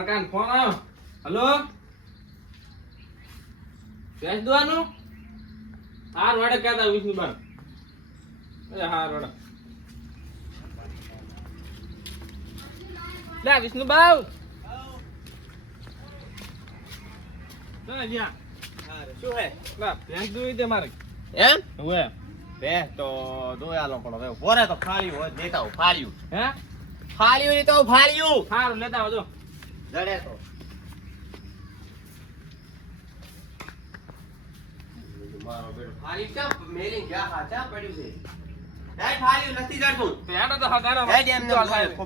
મારા કાન ફોન આવ્યો હલો? ભેંસ દોવાનું હાર વાડે કહેતા વિષ્ણુબાન એ હાર વાડે. લે વિષ્ણુબાઉ ના જ્યાં શું હે? ભેંસ દોઈ દે મારે. એમ? હવે બે તો દોયાલો પણ હવે બોરે તો ફાળ્યું હોય દેતા ફાળ્યું. હે? ફાળ્યું તો ફાળ્યું. સારું લેતા આવજો. જડે તો. મારો બેટો ફાળ્યું ચા મેલી ગયા હા પડ્યું છે? હે ફાળ્યું નથી જડતું. તો હેડો તો હા ગાડો હે જેમ ને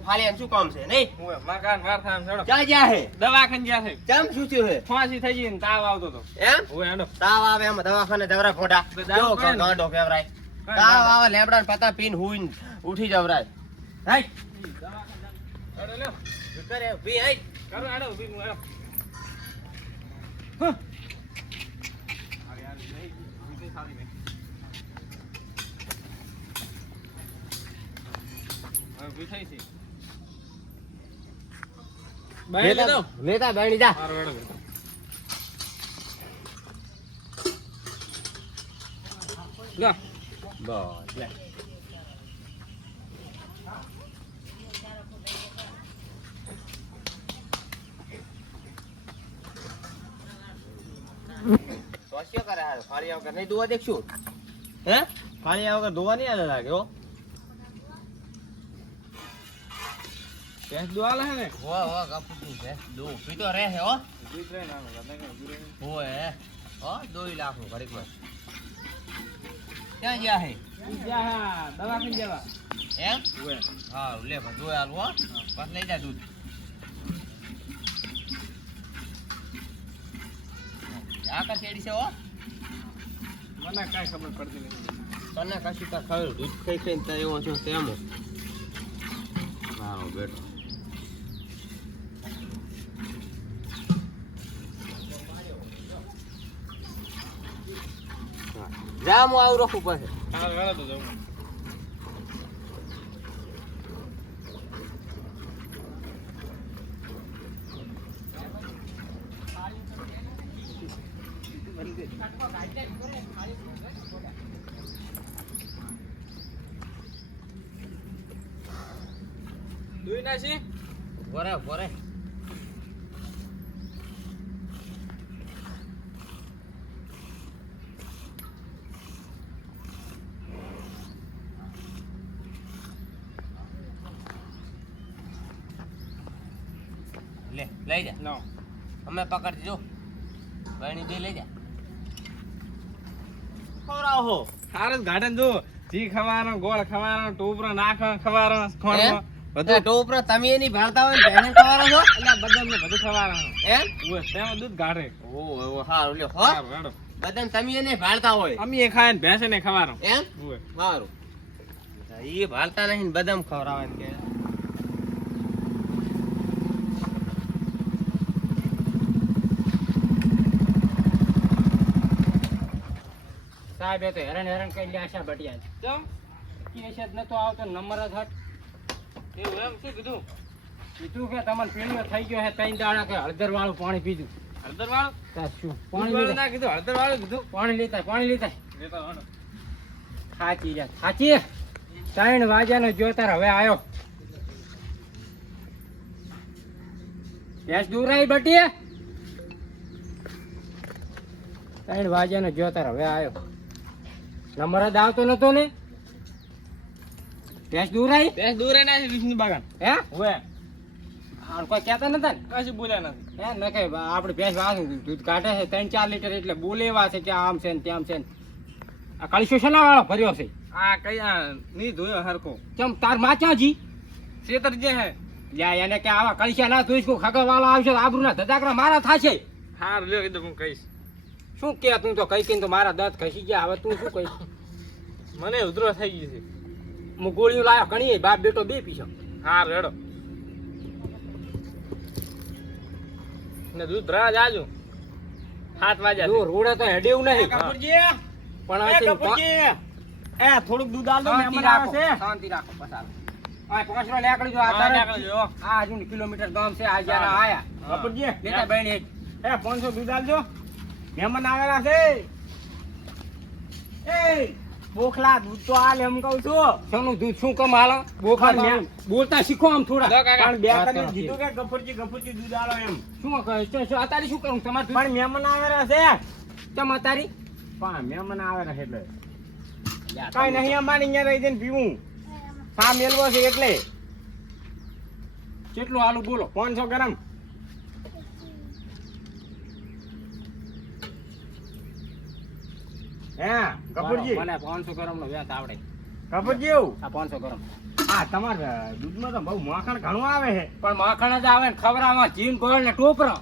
ફાળ્યું શું કામ છે નહીં? હવે મારા વાર થાય એમ હેડો. ક્યાં હે? દવાખાને ગયા છે. કેમ શું થયું હે? ફાંસી થઈ ગઈ ને તાવ આવતો તો એમ? હેડો. તાવ આવે એમ દવાખાને દવરા ફોડા જો ગાંડો ફેવરાય તાવ આવે લેબડા ને પતા પીન હુઈને ઉઠી જવરાય. હાઈ કરે? હાઈ કરો હેડો ઊભી હું હેડો બાય લીધો લેતા બેણી જા મારો હેડો બેઠો. લો બસ લે શું કરે હાલ? ફાળિયા વગર નહીં દોવા દેખશું? હે? ફાળિયા વગર દોવા નહીં હાલે લાગે હો. ભેંસ દુઆ લે ને? હો હો કપૂતી છે દો. પીતો રહે હો. ઊભી રહે ને આમ, કે ઊભી રહીને. હોય હે. હો દોઈ લાખો ઘડીકમાં ક્યાં ગયા હે? જા હા, દવાખાને જવા. એમ? હા લે બસ લઈ જા દૂધ. આ કા શેડી છે હો મને કાંઈ ખબર પડતી નથી તને કશું તા ખબર દૂધ કઈ કઈ તા એવો છો તેમ મારો બેટો જા હું આવું રખું પછી સારું, હેડો તો જવું. દૂઈ નાખી? ભરે ભરે લે લઈ જા. નો અમે પકડતી જો બહેણી બે લઈ જા. ખવડાવો હારું જ ગાર્ડન જો જી ખવાનો ગોળ ખવાનો ટોપરો નાખો ખવાનો ખોણમાં. બધું ટોપરો તમે એની ભાળતા હોય ને ખવડાવો છો? એટલે બદામ ને બધું ખવારો એમ? ઉવે તેમાં દૂધ ગાઢે. ઓ ઓ હારું લ્યો હો. બદામ તમે એને ભાળતા હોય. અમે એ ખાય ને ભેંસે ને ખવારો એમ? ઉવે સારું એ ભાળતા નહીં ને બદામ ખવડાવે કે. સાહેબ એ તો હેરાન હેરાન કરી લ્યા આશા ભટિયા ચમ કેસ જ નતો આવતો નંબર જ હટ. એવું એમ શું કીધું? કીધું કે તમને પીણીઓ થઈ ગયો હે ત્રણ દાડા કે હળદર વાળું પાણી પીધું. હળદર વાળું તાર શું પાણી ના લીધા. કીધું? હળદર વાળું કીધું? પાણી લીધા પાણી લીધા. લેતા સાચી ત્રણ વાગ્યાનો હવે આવ્યો ગેસ દૂર આવી બટી? ત્રણ વાગ્યાનો જો તાર હવે આવ્યો નંબર જ આવતો નતો ને? ગેસ દૂર આવી ભેંસ દૂર છે વિષ્ણુ બાગાન. હે? આમ કોઈ કહેતા નતા ને? કશું બોલ્યા નથી. હે ન કે આપણે ભેંસ વાસું દૂધ કાઢે છે ત્રણ ચાર લીટર એટલે બોલેવા છે કે આમ છે ને તેમ છે ને. આ કળશો શેના વાળો ભર્યો છે? આ કઈ આ ની ધોયો હરકો ચમ તાર માચાજી? શેતર જે હે. લ્યા એને કે આવા કળશા ના ધોઈશ કોઈ ખગર વાળો આવશે તો આબરૂના ધજાકરા મારા થાશે. હા લ્યો કીધું હું કહીશ. શું કે તું તો કઈ કઈ તો મારા દાંત ખસી ગયા. હવે તું શું કહીશ? મને ઉધરો થઈ ગઈ છે. હું ગોળીઓ લાવ્યો ઘણી બાપ બેટો બે પીશો. હા રેડો. ને દૂધ ભરા જાજો સાત વાગ્યા જો રોડે તો હેડ્યું નહીં. કપૂરજી. પણ આ છે એ થોડુંક દૂધ આલ આવે છે શાંતિ રાખો પસાર આ પાંચસો નીકળી જો આ તારે જો. આ હજુ કિલોમીટર ગામ છે આ જરા આયા. હા. કપૂરજી લેતા બેન એક એ પાંચસો દૂધ આલજો મહેમાન આવેલા છે. એ. બોખલા દૂધ તો આલ એમ કહું છું. સોનું દૂધ શું કમ હાલ? બોખલા બોલતા શીખો આમ થોડા. પણ બે કને કીધું કે ગફુરજી ગફુરજી દૂધ આલો એમ. શું કહે છે? શું અત્યારે શું કરું? તમારે પણ મહેમાન આવે છે. ચમ અતારી પણ મહેમાન આવે રહે એટલે. કઈ નહીં અમારે અહીંયા રહી જઈને પીવું. હા મેલવો છે એટલે. કેટલું આલુ બોલો. પાંચસો ગ્રામ. હે કપૂરજી. મને પાંચસો ગ્રામ નો આવડે. કપૂરજી એવું આ પાંચસો ગ્રામ. હા તમારે દૂધમાં તો બહુ માખણ ઘણું આવે છે. પણ માખણ જ આવે ને ખવડાવવામાં જીન ગોળ ને ટોપરા.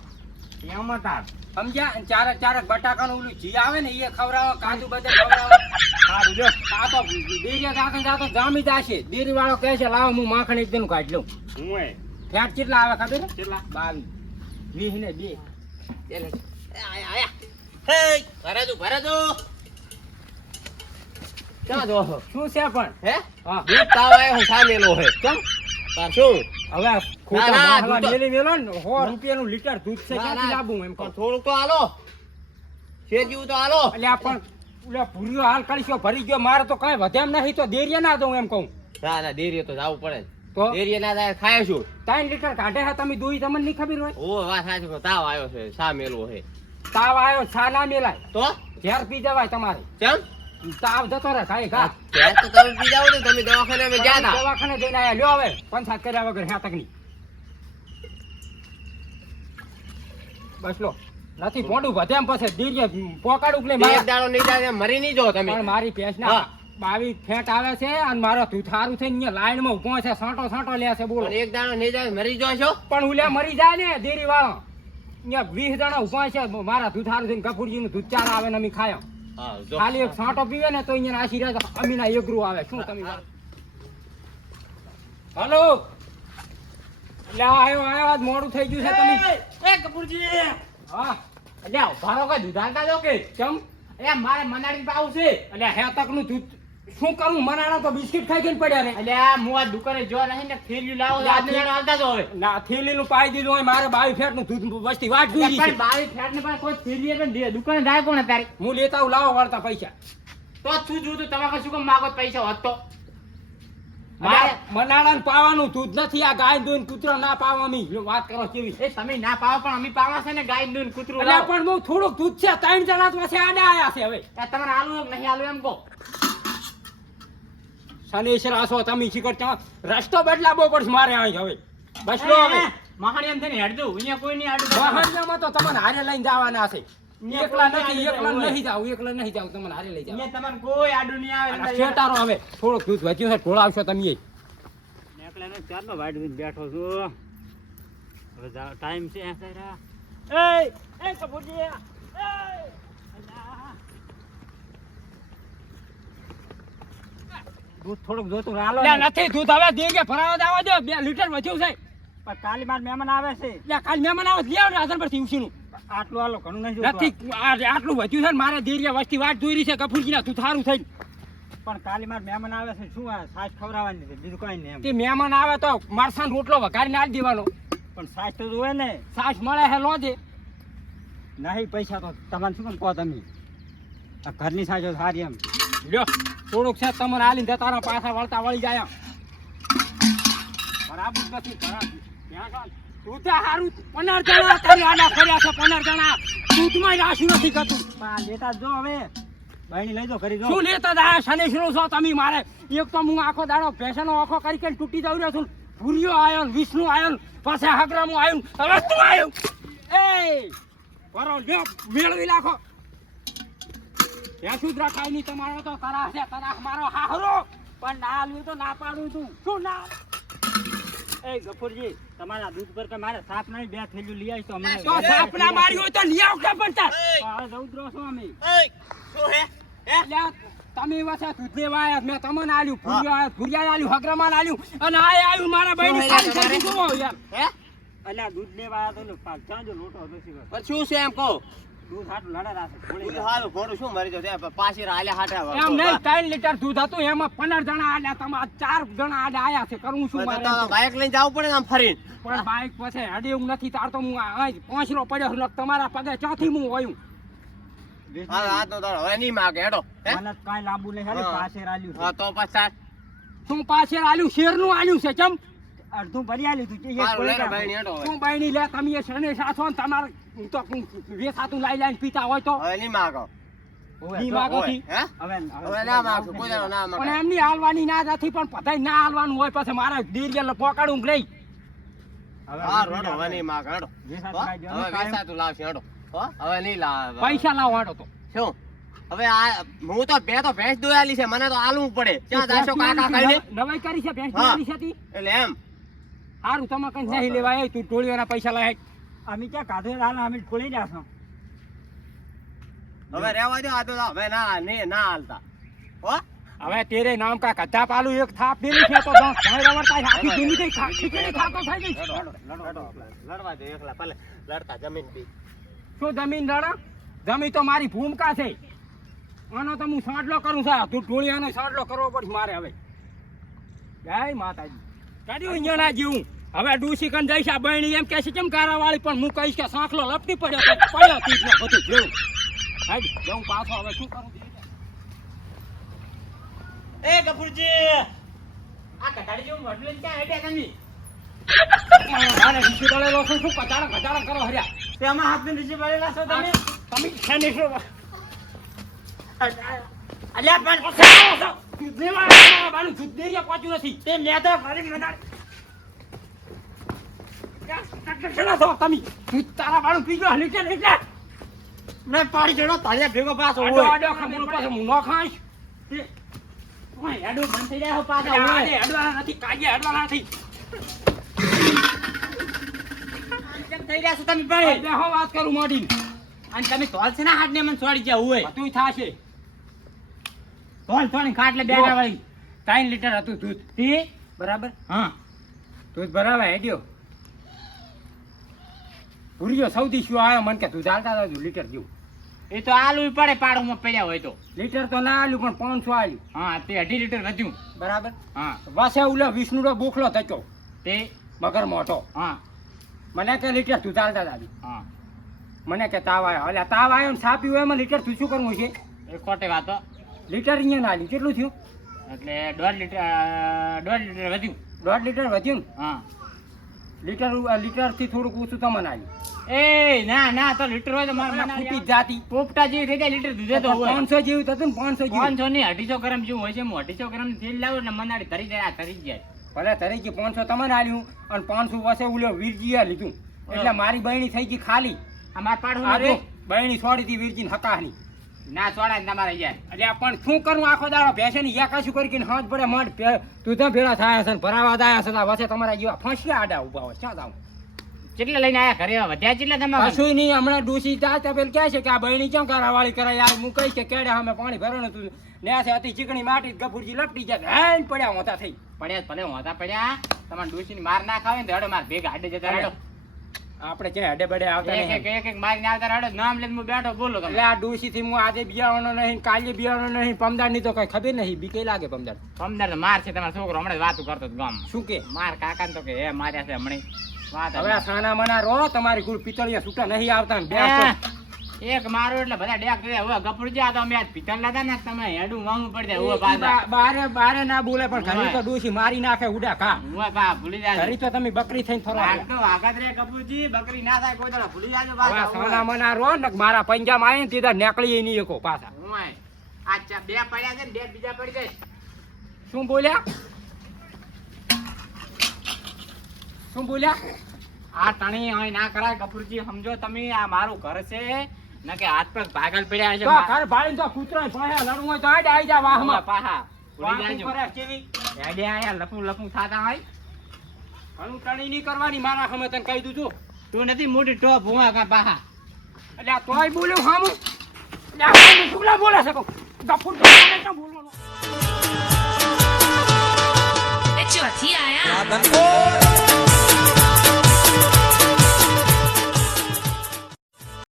એમાં તાર સમજ્યા? ચારક ચારક બટાકાનું ઓલું આવે ને એ ખવડાવવા કાજુ બદામ ખવડાવવા સારું જો. આ તો ડેરિયા જાતો જાતો જામી જશે. ડેરી વાળો કહે છે લાવો હું માખણ એક દિન કાઢી લઉં. હું ફેટ કેટલા આવે ખબર? કેટલા? બાવીસ. વીસ ને બે. આયા ભરાજો ભરે ભરે તું ક્યાં જો છો? શું છે પણ? હે? હા. દૂધ તાવ આવ્યો છે સામેલો હે? કેમ તાર શું? હવે ખોટા ના, તો- મેલી મેલો ને સો રૂપિયાનું લીટર દૂધ છે ક્યાંથી ના. એમ કહું? પણ તો હાલો. છે જેવું તો હાલો. એટલે પણ ઓલા ભૂરીઓ હાલ કરીશો ભરી ગયો મારે તો કઈ વધે એમ નહીં તો દેરિયા ના દઉં એમ કહું. ના ના ડેરીએ તો જવું પડે તો? ડેરીએ ના જાય ખાય છું ત્રણ લીટર કાઢે છે તમે દોઈ તમને નહીં ખબર હોય? ઓ વાત સાચી કહો, તાવ આવ્યો છે શા મેલો હે? તાવ આવ્યો છા ના મેલાય? તો? ઝેર પી જવાય તમારે. કેમ તાવ જતો રે કાઈ કા તો તમે જાઓ ને તમે દવાખાને અમે ગયા હતા દવાખાને જઈને આયા લ્યો હવે પંચાયત કર્યા વગર હે તકની. બસ લો નથી મોઢું વધે એમ પછી દીર્ય પોકાડું કે એક દાડો નહીં જાય મરી નહીં જો તમે. પણ મારી ભેંસ ના બાવી ફેટ આવે છે અને મારો તું થારું થઈને અહીંયા લાઈનમાં ઊભો છે સાંટો સાંટો લે છે બોલો. એક દાડો નહીં જાય મરી જો છો? પણ ઉલ્યા મરી જાય ને દેરી વાળો અહીંયા વીસ જણા ઊભા છે મારા દૂધ હારું થઈને કપૂરજી નું દૂધ ચાર આવે ને અમે ખાયો. હા ખાલી એક સાંટો પીવે ને તો અહીંયા આશીર્વાદ અમીના એગરું આવે. શું તમે વાત? હલો. એટલે આવ્યો આવ્યો આજ મોડું થઈ ગયું છે તમે. એ કપૂરજી. હા એટલે ભારો કઈ દૂધ આલતા દો કે? કેમ એ મારે મનાડી પાવું છે. એટલે હે તકનું દૂધ શું કરું? મનાણા તો બિસ્કિટ ખાઈ ખાઈને પડ્યા રે એટલે આ હું આ દુકાને જોવા નહીં ને થેલી લાવો તો આજનો દાડો આલતા હવે ના થેલી નું પાઈ દીધું હોય મારે બાવી ફેટનું દૂધ વસ્તી વાટ જોઈ પણ બાવી ફેટ ને પણ કોઈ થેલી દે- દુકાને જાય કોણ તારી હું લેતા આવું લાવો વાળતા પૈસા. તો શું જોતું તમારે શું કામ માગો પૈસા હોત તો? મનાળા ને પાવાનું દૂધ નથી આ ગાય દૂધ કૂતરો ના પાવા અમી. વાત કરો કેવી એ તમે ના પાવો પણ અમે પાવા છે ને ગાય દૂધ કૂતરો એટલે પણ બહુ થોડુંક દૂધ છે ત્રણ જણા તો પાસે આડા આયા છે હવે. તમારે આલુ નહીં આલુ એમ કહો. શનેશ્વર આસો તમે શીખર રસ્તો બદલાવો પડશે મારે અહીં હવે. બસ લો હવે. મહાણી એમ થઈને હેડજો. અહીંયા કોઈ નહીં આડું વાહનમાં તો તમને હારે લઈને જવાના છે. એકલા નથી એકલા નહીં જાવ એકલા નહીં જાવ તમને હારે લઈ જાવ તમારે કોઈ આડું નહીં આવે શેટારો હવે. થોડુંક દૂધ વધ્યું છે ઢોળાવશો તમે એકલાનો ચારનો વાડ દઈને બેઠો છું. હવે ટાઈમ છે. એ એ કપૂરજી, એય, દૂધ થોડુંક જોતું હાલો નથી દૂધ હવે દેગે ભરાવા દાવા દો. બે લીટર વધ્યું છે. પણ કાલે મારા મહેમાન આવે છે. એટલે કાલ મહેમાન આવે લઈ આવો પરથી ઉસીનું આટલું આલો ઘણું નહીં નથી આટલું વધ્યું છે ને મારે દેરિયા વસ્તી વાટ જોઈ રહી છે કપૂરજીના તું થારું થઈ પણ કાલે મારા મહેમાન આવે છે શું આ છાશ ખવડાવવાની છે? બીજું કઈ નહીં તે મહેમાન આવે તો મારસાન રોટલો વઘારીને આલી દેવાનો. પણ સાસ તો જોવે ને. સાસ મળે હે લો દે. નહીં પૈસા તો તમારે શું કહો તમે? આ ઘરની છાશ સારી એમ. લ્યો. થોડુંક છે તમારે હાલી જતા રહો, પાછા વળતા વળી જાય બરાબર નથી બરાબર. તું તો હારું પંદર જણા તારી આડા ફર્યા છે પંદર જણા. દૂધમાં રાશું નથી કરતું. લેતા જો હવે. બહેણી લઈ જો કરી દો શું લેતા તા શનેશ્વરો છો તમે મારે? એક તો હું આખો દાડો પેશનો આખો કરી કે તૂટી જાવ રહ્યો છું. ભૂરિયો આયો વિષ્ણુ આયો ને પાછા હગરામું આવ્યું હવે તું આયો. એ બરો લ્યો મેળવી નાખો. ત્યાં સુધી રખાય નહીં. તમારો તો તરાહ છે તરાહ મારો હાહરો. પણ ના લ્યું તો ના પાડું તું. શું ના? એ ગફુરજી તમારા દૂધ પર કે મારે સાપ નહીં બે થેલું લઈ આવી તો અમને તો સાપના મારી હોય તો લઈ આવ કે પણ તાર. હવે રૌદ્ર છો અમે. શું હે? હે? આ તમે વચ્ચે દૂધને વાયા. મેં તમને આલ્યું ભૂરિયા આલ્યું ભૂરિયા આલ્યું હગરામાન આલ્યું. અને આ આવ્યું મારા ભાઈ શું હે સારી તમારે? યાર. હે? અલ્યા દૂધ લેવા આવ્યા તો પાંચ ચાંજો લોટો હતો શું છે એમ કહો? દૂધ હાટું લડે રાખે દૂધ હારું ઘોડું શું મરી જશે પાછી હાલ્યા હાટા એમ નહીં ત્રણ લીટર દૂધ હતું એમાં પંદર જણા આલ્યા તમારા ચાર જણા આડે આયા છે કરવું શું મારે. બાઇક લઈને જવું પડે આમ ફરીને? પણ બાઈક પછી હેડી એવું નથી તાર તો હું અહીં પાંચરો પડ્યો તમારા પગે ચોથી હું હોયું હા હા તો હવે નહીં માગે હેડો મને કાંઈ લાંબુ નહીં ખાલી હા. પાસે રાલ્યું હા તો પાછા. શું પાછે આલ્યું? શેરનું આલ્યું છે ચમ? અડધું ભર્યા લીધું શું બાયણી લે તમે શને સાચો ને તમારે તો વેસાતું લાઈ લાઈને પીતા હોય તો. હવે નહીં માગો. હે? પણ એમની હાલવાની ના નથી પણ ના હાલવાનું હોય પછી મારે પોકાડું હા? હો? હો? પૈસા લાવો હાડો તો. શું? હવે આ હું તો બે તો ભેંસ દોયાલી છે મને તો આલવું પડે. ક્યાં જાશો કાકા કહીને નવાઈ કરી છે ભેંસ હા. છે એટલે એમ. હારું તમે કઈ નહીં. લેવાય તું ટોળીઓના પૈસા લાય અમે ક્યાં કાધો હાલ અમે ટોળી જાશું. હવે રહેવા દો આ તો હવે ના ને ના હાલતા. હો? હવે તેરે નામ કા કચ્ચા પાલુ એક થાપ દેલી છે તો દસ રવર રવડતા આખી જિંદગી કઈ ખાખી કે ખાતો થઈ ગઈ લડવા દે એકલા પલે લડતા જમીન બી. શું જમીન લડા જમીન તો મારી ભૂમિકા છે. આનો તો હું સાંટલો કરું છું. તું ટોળીયાનો સાંડલો કરવો પડશે મારે હવે. જય માતાજી. કાઢ્યું અહીંયા ના જીવું. હવે ડૂસી કન જઈશ આ બહેણી એમ કે છે કેમ કારાવાળી પણ હું કહીશ કે સાંખલો લપટી પડ્યો પડ્યો તીજ ને બધું જેવું હાલ જવું પાછો હવે શું કરું એ કપૂરજી આ કટાડી જેવું વડલું ક્યાં હેડ્યા તમે? છું શું કચાડા કચાડા કરો હર્યા? તેમાં હાથ નીચે પડેલા છો તમે? તમે છે ને શું અલ્યા પણ બાનું જુદ્દેરિયા પહોંચ્યું નથી. તે લેતો ફરી મને તમે તું તારા પી ગયો લીટર લીટર મેં પાડી ચડો તાલે ભેગો પાછો આડો આડો પાસે થઈ જાય તમે બેહો વાત કરું મોઢી અને તમે તોલ છે ને હાથ ને મને છોડી ગયા હોય તું થાશે તોલ થોડી ખાટલે બેઠા વળી ત્રણ લીટર હતું દૂધ તે બરાબર હા દૂધ બરાબર હેડ્યો. ભૂલ્યો સૌથી શું આવ્યો મને કે તું ચાલતા હતા લીટર જેવું. એ તો આલુ પડે પાડોમાં પડ્યા હોય તો. લીટર તો ના આલ્યું પણ પાંચસો આલુ હા તે અઢી લીટર વધ્યું બરાબર? હા. વાસે ઉલો વિષ્ણુનો બોખલો થયો તે? મગર મોટો. હા. મને કે લીટર તું ચાલતા હતા. હા. મને કે તાવ આવ્યો. એટલે તાવ આવ્યો ને સાપી હોય એમાં લીટર તું શું કરવું છે? એ ખોટે વાતો લીટર અહીંયા ના આલી કેટલું થયું? એટલે દોઢ લીટર દોઢ લીટર વધ્યું. દોઢ લીટર વધ્યું હા. લીટર લીટરથી થોડુંક ઓછું તમને આવ્યું એ ના ના તો લીટર હોય તો મારા ફૂટી જાતી. પોપટા જેવી થઈ જાય લીટર દૂધે તો પાંચસો જેવું થતું ને પાંચસો પાંચસો ની અઢીસો ગ્રામ જેવું હોય છે હું અઢીસો ગ્રામ તેલ લાવું ને મનાડી તરી જાય આ તરી જાય. ભલે તરી ગઈ પાંચસો તમને આલ્યું અને પાંચસો વસે ઉલ્યો વીરજીએ લીધું. એટલે મારી બહેણી થઈ ગઈ ખાલી. આ મારા પાડું બહેણી છોડી હતી વીરજી હકાની ના છોડા ને તમારે યાર. એટલે પણ શું કરું? આખો દાડો ભેંસની યા કશું કરી કે હાથ પડે મઢ તું તો ભેળા થાય છે ને ભરાવા દાયા છે વસે તમારા જેવા ફસ્યા આડા ઊભા હોય. ક્યાં જાઉં કેટલે લઈને આયા ઘરે? વધ્યા કેટલે તમારે કશું નહીં હમણાં ડૂસી તા પેલ કહે છે કે આ બહેની ક્યાં કારાવાળી કરે? યાર હું કહીશ કે કેડે અમે પાણી ભરવાનું હતું. ને છે હતી ચીકણી માટી ગફુરજી લપટી જાય હેન પડ્યા હોતા થઈ. પડ્યા ભલે હોતા પડ્યા. તમારે ડોસી ની માર ના ખાવે ને તો હેડો માર ભેગા હાડે જતા હેડો આપણે ક્યાં હડે બડે આવતા એક એક નહીં. એક એક મારીને આવતા રડે નામ લઈને હું બેઠો બોલો તમે. એટલે આ ડોસી થી હું આજે બિયાવાનો નહીં કાલે બિયાવાનો નહીં પમદારની તો કઈ ખબર નહીં. બીકે લાગે પમદાર? પમદાર માર છે તમારો છોકરો હમણાં વાત કરતો ગામ શું કે? માર કાકા ને તો કે હે માર્યા છે હમણાં. વાત હવે સાના મના રો તમારી ગુડ પિતળિયા છૂટા નહીં આવતા હે, એક મારો એટલે બધા ડેક હવે ગપડું જા તો અમે આજ પિતર લાદા ને તમે હેડું વાંગું પડી જાય બા- બારે બારે ના બોલે પણ ઘરે તો ડૂસી મારી નાખે ઉડા ખા હવે પા ભૂલી જાય ઘરી તો તમે બકરી થઈને ફરો ગયા. તો આગત રે કપૂરજી. બકરી ના થાય કોઈ દાડા ભૂલી જાજો આ પાછા સાના મના રો ને મારા પંજામાં આવીને તીધા નેકળી નહીં એકો પાછા. ઓય. આ બે પડ્યા છે ને બે બીજા પડી ગઈ શું બોલ્યા? શું બોલ્યા? આ તણી અહીં ના કરાય કપૂરજી સમજો તમે આ મારું ઘર છે. ન કે હાથ પગ પાગલ પડ્યા છે તો ઘર ભાળી તો કૂતરા પાયા લડવું હોય તો આડે આઈ જા વાહમાં. પાહા વાહ, જાજો? હેડે આયા લપું લપું થાતા હોય. ઘણું ટણી નહીં કરવાની મારા ખમે તને કહી દીધું. તું નથી મોટી ટોપ ભૂવા કા પાહા. એટલે આ તોય બોલ્યું હામું. એટલે આ શું બોલે છે કહું? ગફુર તો બોલે છે, બોલવાનું. એ ચોથી આયા.